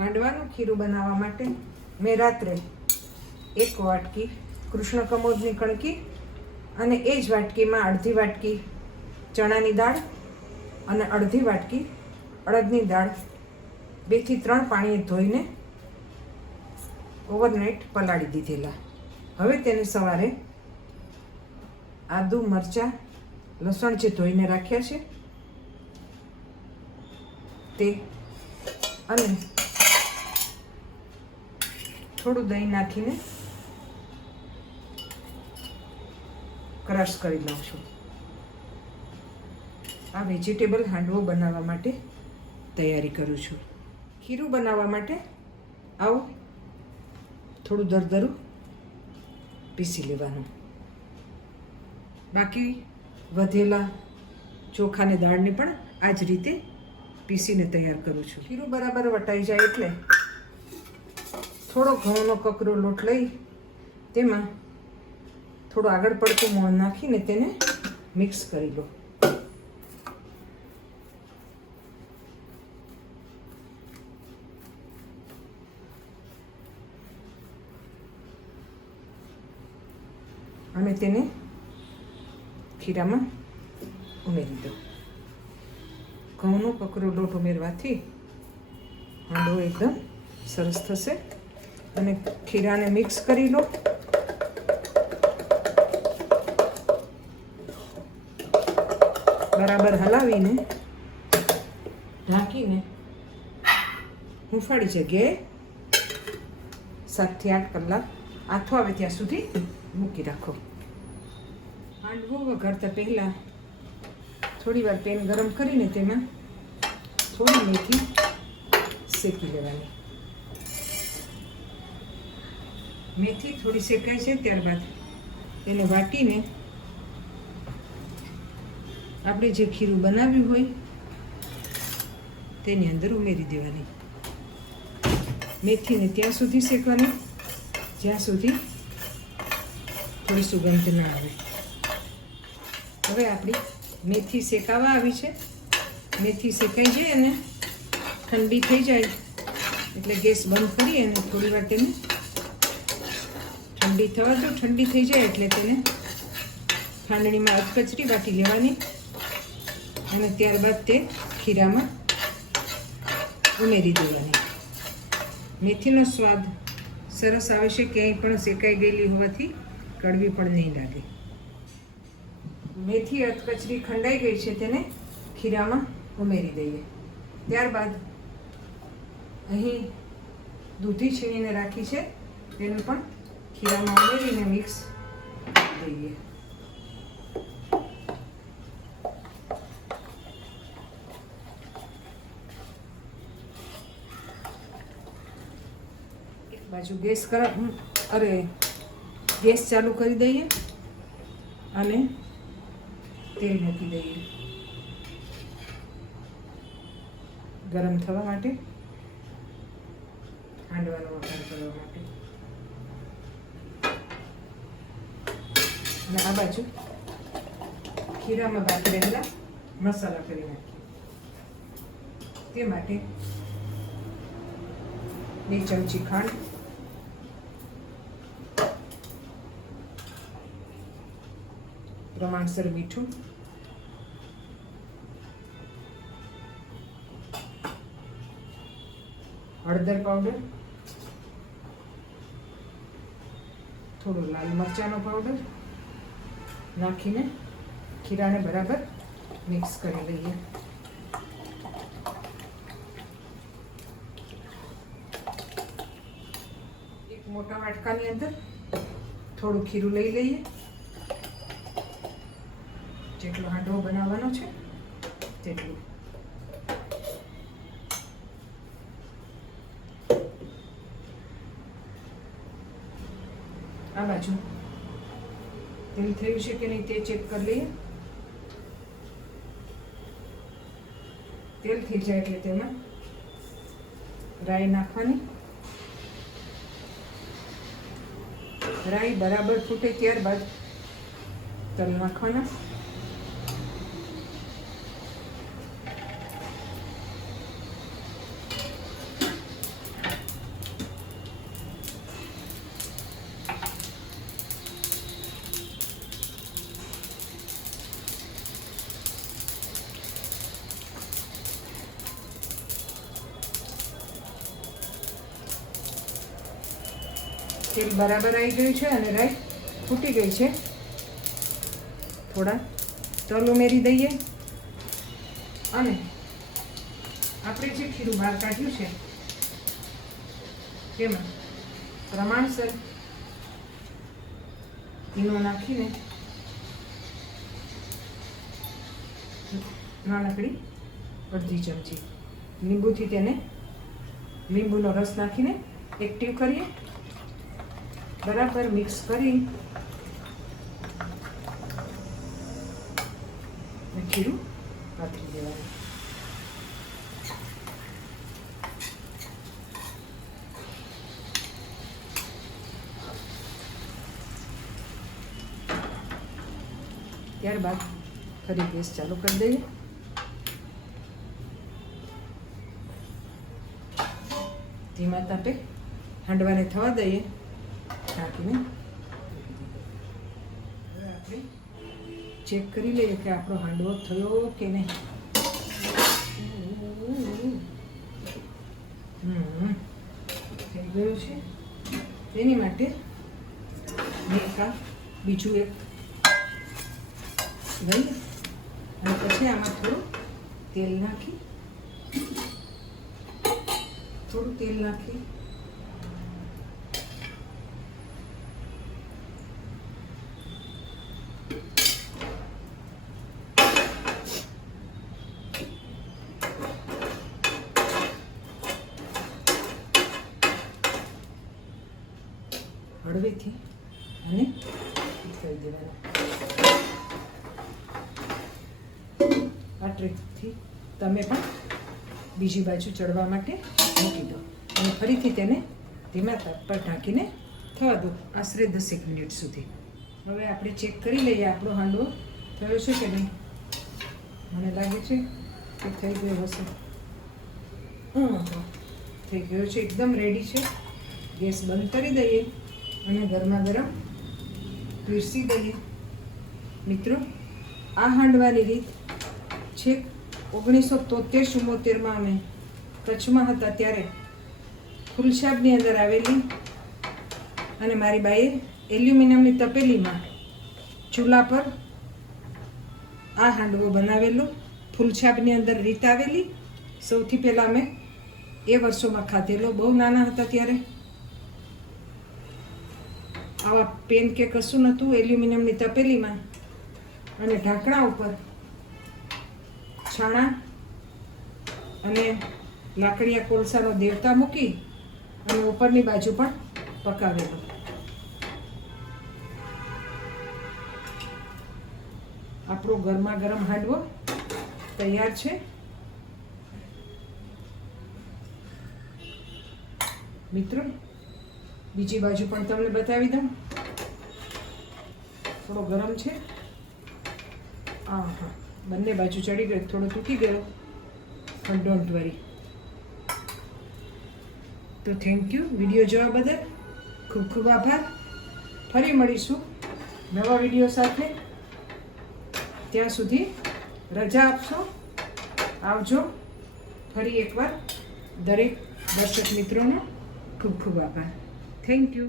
હાંડવાનું ખીરું બનાવવા માટે મેં રાત્રે 1 વાટકી કૃષ્ણ કમોદની કણકી અને એ જ વાટકીમાં અડધી વાટકી ચણાની દાળ અને અડધી વાટકી અડદની દાળ 2 થી 3 પાણીએ ધોઈને ઓવરનાઇટ પલાળી દીધેલા. હવે તેને સવારે આદુ મરચાં લસણ જે ધોઈને રાખ્યા છે તે અને થોડું દહીં નાખીને ક્રશ કરી લઉં છું. આ વેજીટેબલ હાંડવો બનાવવા માટે તૈયારી કરું છું. ખીરું બનાવવા માટે આવું થોડું દરદરું પીસી લેવાનું. બાકી વધેલા ચોખાને દાળને પણ આ જ રીતે પીસીને તૈયાર કરું છું. ખીરું બરાબર વટાઈ જાય એટલે થોડો ઘઉંનો કકરો લોટ લઈ તેમાં થોડું આગળ પડતું મોણ નાખીને તેને મિક્સ કરી લો. અને તેને ખીરામાં ઉમેરી દો. ઘઉંનો કકરો લોટ ઉમેરવાથી હાંડવો એકદમ સરસ થશે. અને ખીરાને મિક્સ કરી લો. બરાબર હલાવીને ઢાંકીને હુંફાળી જગ્યાએ 7 થી 8 કલાક આથો આવે ત્યાં સુધી મૂકી રાખો. હાંડવો વઘારતા પહેલાં થોડી વાર પેન ગરમ કરીને તેમાં થોડી મેથી શેકી લેવાની. મેથી થોડી શેકાય છે ત્યારબાદ તેને વાટીને આપણે જે ખીરું બનાવ્યું હોય તેની અંદર ઉમેરી દેવાની. મેથીને ત્યાં સુધી શેકવાની જ્યાં સુધી થોડી સુગંધ ન આવે. હવે આપણી મેથી શેકાવા આવી છે. મેથી શેકાઈ જાય અને ઠંડી થઈ જાય એટલે ગેસ બંધ કરી અને થોડી વાર તેને ઠંડી થવા દો. ઠંડી થઈ જાય એટલે તેને ખાંડણીમાં અધકચરી વાટી લેવાની અને ત્યારબાદ તે ખીરામાં ઉમેરી દેવાની. મેથીનો સ્વાદ સરસ આવે છે. ક્યાંય પણ શેકાઈ ગયેલી હોવાથી કડવી પણ નહીં લાગે. મેથી અધકચરી ખંડાઈ ગઈ છે તેને ખીરામાં ઉમેરી દઈએ. ત્યારબાદ અહીં દૂધી છીણીને રાખી છે તેને પણ ખીરામાં ઉમેરીને મિક્સ દઈએ. એક બાજુ ગેસ ચાલુ કરી દઈએ અને તેલ મૂકી દઈએ ગરમ થવા માટે, હાંડવાનો વઘાર કરવા માટે. અને આ બાજુ ખીરામાં બાકી રહેલા મસાલા કરી નાખીએ. તે માટે 2 ચમચી ખાંડ, પ્રમાણસર મીઠું, હળદર પાવડર, થોડો લાલ મરચાંનો પાવડર નાખીને ખીરાને બરાબર મિક્સ કરી લઈએ. એક મોટા વાટકાની અંદર થોડું ખીરું લઈ લઈએ. જેટલો હાંડવો બનાવવાનો છે તેટલું. આ બાજુ તેલ થયું છે કે નહીં તે ચેક કરી લઈએ. તેલ થઈ જાય એટલે તેમાં રાઈ નાખવાની. રાઈ બરાબર ફૂટે ત્યારબાદ તલ નાખવાના. તેલ બરાબર આવી ગયું છે અને રાઈ ફૂટી ગઈ છે. થોડા તલ ઉમેરી દઈએ અને આપણે જે ખીરું બહાર કાઢ્યું છે તેમાં પ્રમાણસર ઈનો નાખીને નાનકડી અડધી ચમચી લીંબુથી તેને લીંબુનો રસ નાખીને એક્ટિવ કરીએ. બરાબર મિક્સ કરી ખીરું પાથરી દેવાનું. ત્યારબાદ ફરી ગેસ ચાલુ કરી દઈએ. ધીમા તાપે હાંડવાને થવા દઈએ ઢાંકીને. હવે આપણે ચેક કરી લઈએ કે આપણો હાંડવો થયો કે નહીં. થઈ ગયો છે. તેની માટે મેં બીજું એક લઈ અને પછી આમાં થોડું તેલ નાખી હળવેથી અને કરી દેવાનું. આ ટ્રીકથી તમે પણ બીજી બાજુ ચડવા માટે મૂકી દો અને ફરીથી તેને ધીમા તાપ પર ઢાંકીને થવા દો આશરે 10 મિનિટ સુધી. હવે આપણે ચેક કરી લઈએ આપણો હાંડવો થયો છે કે નહીં. મને લાગે છે કે થઈ ગયો હશે. થઈ ગયો છે, એકદમ રેડી છે. ગેસ બંધ કરી દઈએ અને ગરમા ગરમ પીરસી દઈએ. મિત્રો, આ હાંડવાની રીત છેક 1973-74માં અમે કચ્છમાં હતા ત્યારે ફૂલછાપની અંદર આવેલી અને મારી બાઈએ એલ્યુમિનિયમની તપેલીમાં ચૂલા પર આ હાંડવો બનાવેલો. ફૂલછાપની અંદર રીત આવેલી. સૌથી પહેલાં અમે એ વર્ષોમાં ખાધેલો. બહુ નાના હતા ત્યારે આવા પેન કે કશું નહોતું. એલ્યુમિનિયમની તપેલીમાં અને ઢાંકણા ઉપર છાણા અને લાકડીયા કોલસાનો દેવતા મૂકી અને ઉપરની બાજુ પણ પકાવેલો. આપણો ગરમા ગરમ હાંડવો તૈયાર છે. મિત્રો, બીજી બાજુ પણ તમને બતાવી દઉં. થોડો ગરમ છે. હા, બંને બાજુ ચડી ગયો. થોડો તૂટી ગયો પણ ડોન્ટ વરી. તો થેન્ક યુ વિડીયો જોવા બદલ. ખૂબ ખૂબ આભાર. ફરી મળીશું નવા વિડીયો સાથે. ત્યાં સુધી રજા આપશો. આવજો. ફરી એકવાર દરેક દર્શક મિત્રોનો ખૂબ ખૂબ આભાર. Thank you.